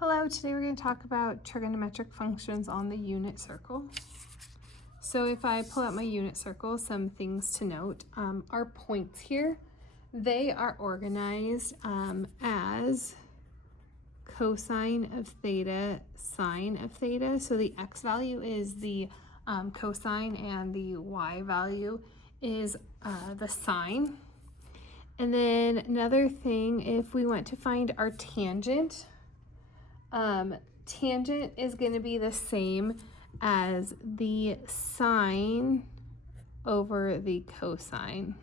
Hello, today we're going to talk about trigonometric functions on the unit circle. So if I pull out my unit circle, some things to note. Our points here, they are organized as cosine of theta, sine of theta. So the x value is the cosine and the y value is the sine. And then another thing, if we want to find our tangent, tangent is going to be the same as the sine over the cosine.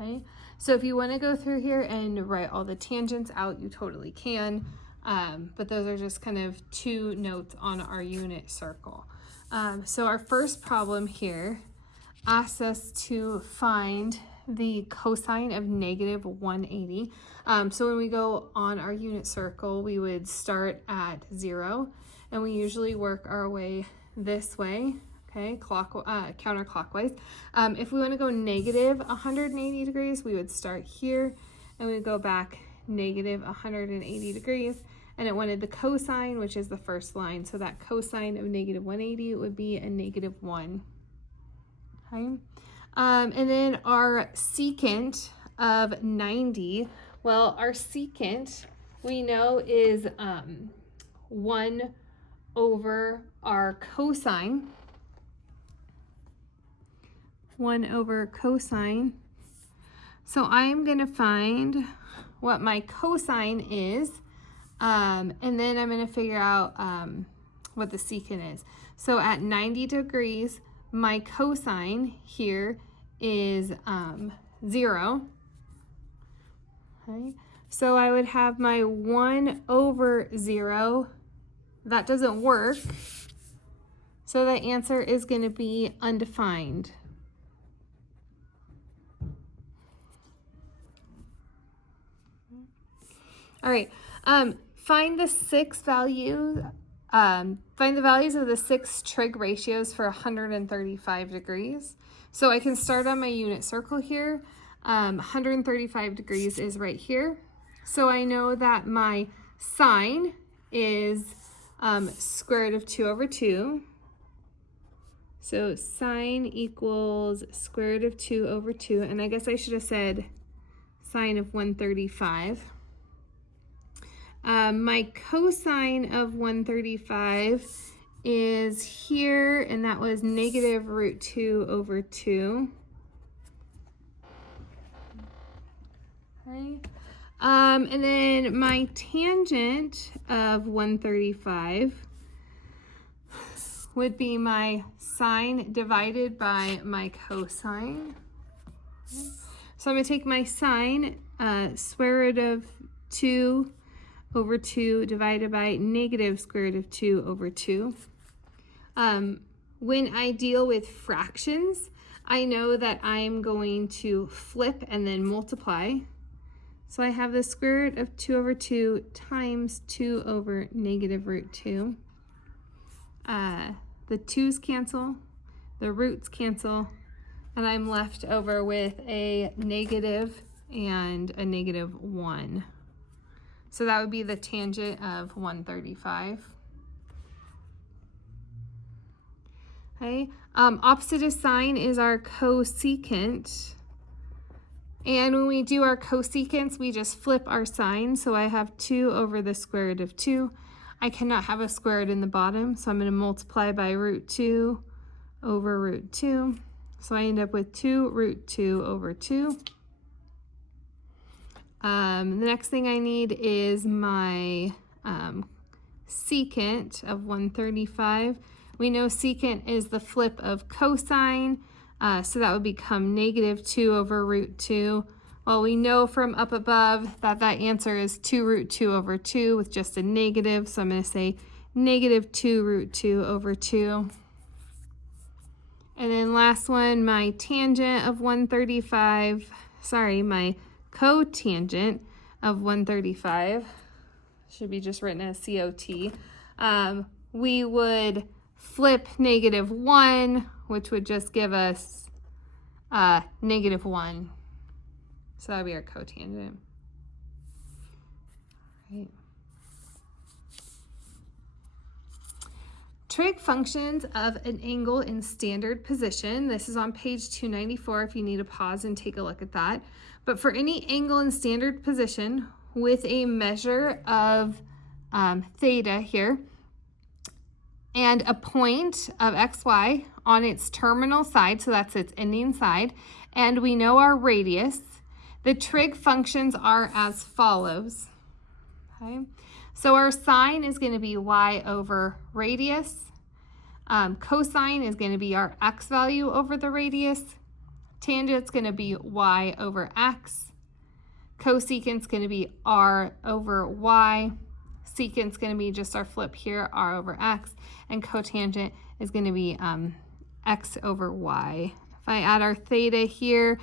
Okay, so if you want to go through here and write all the tangents out, you totally can, but those are just kind of two notes on our unit circle. So our first problem here asks us to find the cosine of negative 180. So when we go on our unit circle, we would start at 0, and we usually work our way this way, okay, counterclockwise. If we want to go negative 180 degrees, we would start here, and we go back negative 180 degrees, and it wanted the cosine, which is the first line, so that cosine of negative 180 would be a negative 1. Okay. And then our secant of 90, well, our secant we know is 1 over our cosine. 1 over cosine. So I am going to find what my cosine is, and then I'm going to figure out what the secant is. So at 90 degrees, my cosine here is 0. Okay, so I would have my 1 over 0. That doesn't work. So the answer is going to be undefined. All right, find the find the values of the 6 trig ratios for 135 degrees. So I can start on my unit circle here. 135 degrees is right here. So I know that my sine is square root of 2 over 2. So sine equals square root of 2 over 2. And I guess I should have said sine of 135. My cosine of 135 is here, and that was negative root 2 over 2. Okay. And then my tangent of 135 would be my sine divided by my cosine. Okay. So I'm going to take my sine, square root of 2 over 2 divided by negative square root of 2 over 2. When I deal with fractions, I know that I'm going to flip and then multiply. So I have the square root of 2 over 2 times 2 over negative root 2. The 2's cancel, the roots cancel, and I'm left over with a negative and a negative 1. So that would be the tangent of 135. Okay, opposite of sine is our cosecant. And when we do our cosecants, we just flip our sign. So I have 2 over the square root of 2. I cannot have a square root in the bottom, so I'm going to multiply by root 2 over root 2. So I end up with 2 root 2 over 2. The next thing I need is my secant of 135. We know secant is the flip of cosine, so that would become negative 2 over root 2. Well, we know from up above that that answer is 2 root 2 over 2 with just a negative, so I'm going to say negative 2 root 2 over 2. And then last one, my tangent of 135, my cotangent of 135, should be just written as COT. We would flip negative 1, which would just give us negative 1. So that would be our cotangent. Right. trig functions of an angle in standard position. This is on page 294 if you need to pause and take a look at that. But for any angle in standard position with a measure of theta here and a point of xy on its terminal side, so that's its ending side, and we know our radius, the trig functions are as follows. Okay, so our sine is going to be y over radius. Cosine is going to be our x value over the radius. Tangent's going to be y over x. Cosecant's going to be r over y. Secant's going to be just our flip here, r over x. And cotangent is going to be x over y. If I add our theta here,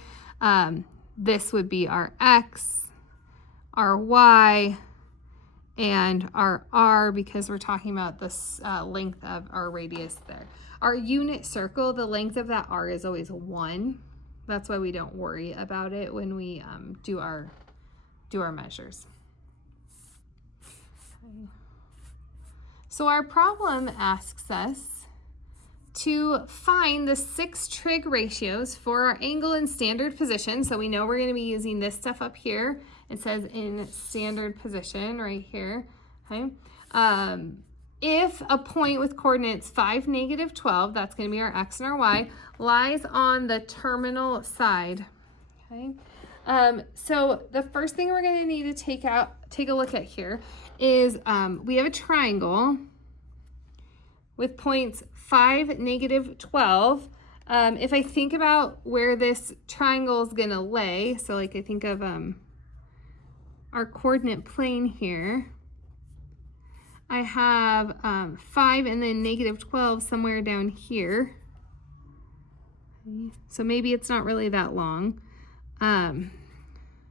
this would be our x, our y, and our r, because we're talking about this length of our radius there. Our unit circle, the length of that r is always 1. That's why we don't worry about it when we do our measures. Okay. So our problem asks us to find the 6 trig ratios for our angle in standard position. So we know we're going to be using this stuff up here. It says in standard position right here. Okay. If a point with coordinates 5, -12, that's going to be our x and our y, lies on the terminal side. Okay. So the first thing we're going to need to take a look at here is we have a triangle with points 5, -12. If I think about where this triangle is going to lay, so like I think of our coordinate plane here, I have 5 and then -12 somewhere down here. Okay. So maybe it's not really that long.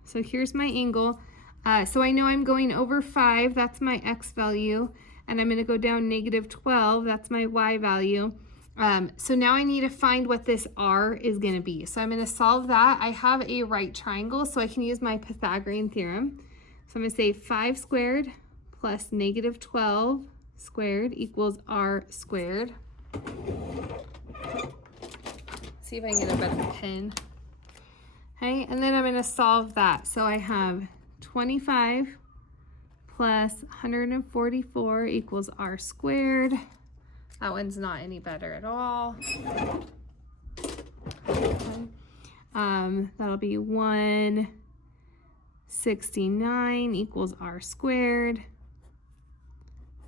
So here's my angle. So I know I'm going over 5, that's my x value, and I'm going to go down -12, that's my y value. So now I need to find what this r is going to be. So I'm going to solve that. I have a right triangle, so I can use my Pythagorean theorem. So I'm going to say 5 squared plus -12 squared equals r squared. See if I can get a better pen. Okay, and then I'm going to solve that. So I have 25 plus 144 equals r squared. That one's not any better at all. Okay. That'll be 169 equals r squared.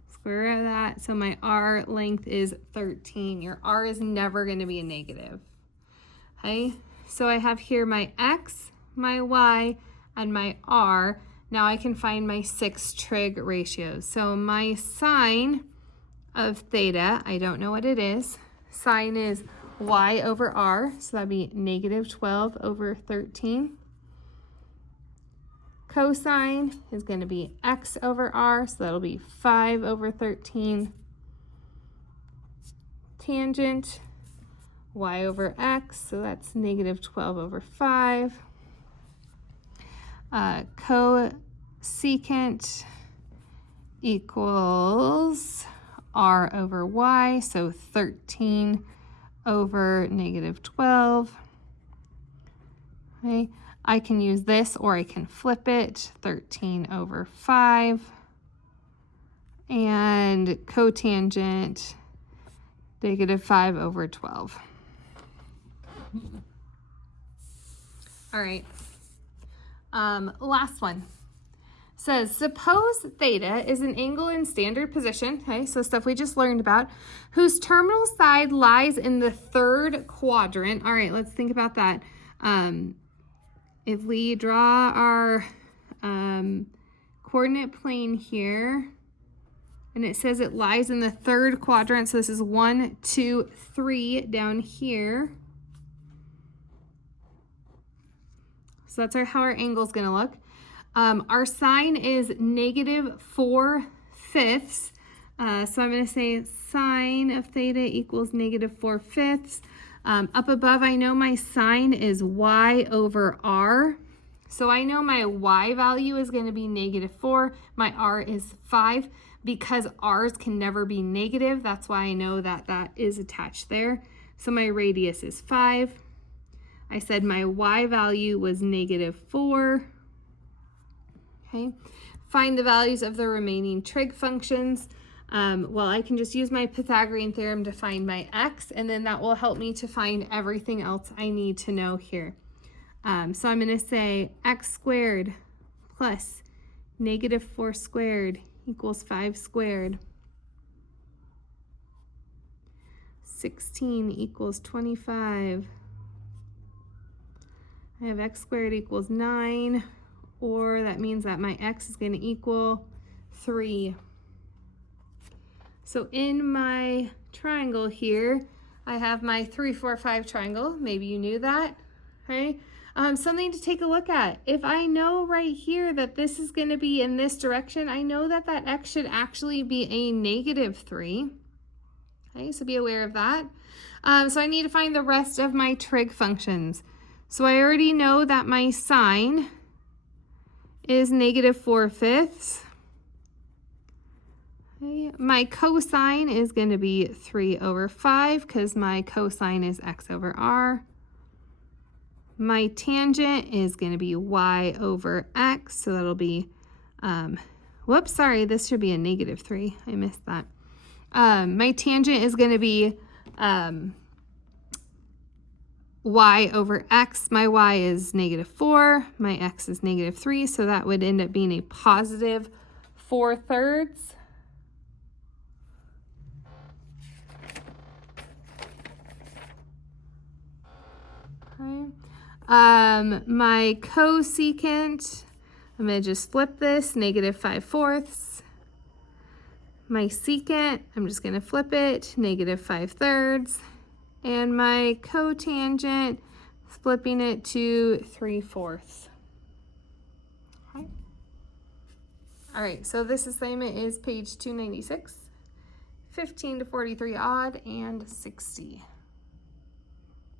Square root of that. So my r length is 13. Your r is never going to be a negative. Okay, so I have here my x, my y, and my r. Now I can find my 6 trig ratios. So my sine of theta, I don't know what it is. Sine is y over r, so that'd be -12 over 13. Cosine is going to be x over r, so that'll be 5 over 13. Tangent, y over x, so that's -12 over 5. Cosecant equals r over y, so 13 over -12. Okay, I can use this or I can flip it, 13 over 5. And cotangent, -5 over 12. All right. Last one. Says, suppose theta is an angle in standard position, okay, so stuff we just learned about, whose terminal side lies in the 3rd quadrant. All right, let's think about that. If we draw our coordinate plane here, and it says it lies in the 3rd quadrant, so this is 1, 2, 3 down here. So that's how our angle is going to look. Our sine is -4/5. So I'm going to say sine of theta equals -4/5. Up above, I know my sine is y over r. So I know my y value is going to be -4. My r is 5. Because r's can never be negative, that's why I know that that is attached there. So my radius is 5. I said my y value was -4. Okay. Find the values of the remaining trig functions. Well, I can just use my Pythagorean theorem to find my x, and then that will help me to find everything else I need to know here. So I'm going to say x squared plus -4 squared equals 5 squared. 16 equals 25. I have x squared equals 9, or that means that my x is going to equal 3. So in my triangle here, I have my 3, 4, 5 triangle. Maybe you knew that, okay? Something to take a look at. If I know right here that this is going to be in this direction, I know that that x should actually be a -3. Okay, so be aware of that. So I need to find the rest of my trig functions. So I already know that my sine is -4/5. Okay, my cosine is going to be 3/5 because my cosine is x/r. My tangent is going to be y/x, so that'll be, whoops, sorry, this should be a -3. I missed that. My tangent is going to be y/x. My y is -4, my x is -3, so that would end up being a +4/3. Okay. My cosecant, I'm going to just flip this, -5/4. My secant, I'm just going to flip it, -5/3. And my cotangent, flipping it to 3/4. Okay. All right, so this assignment is page 296, 15 to 43 odd, and 60.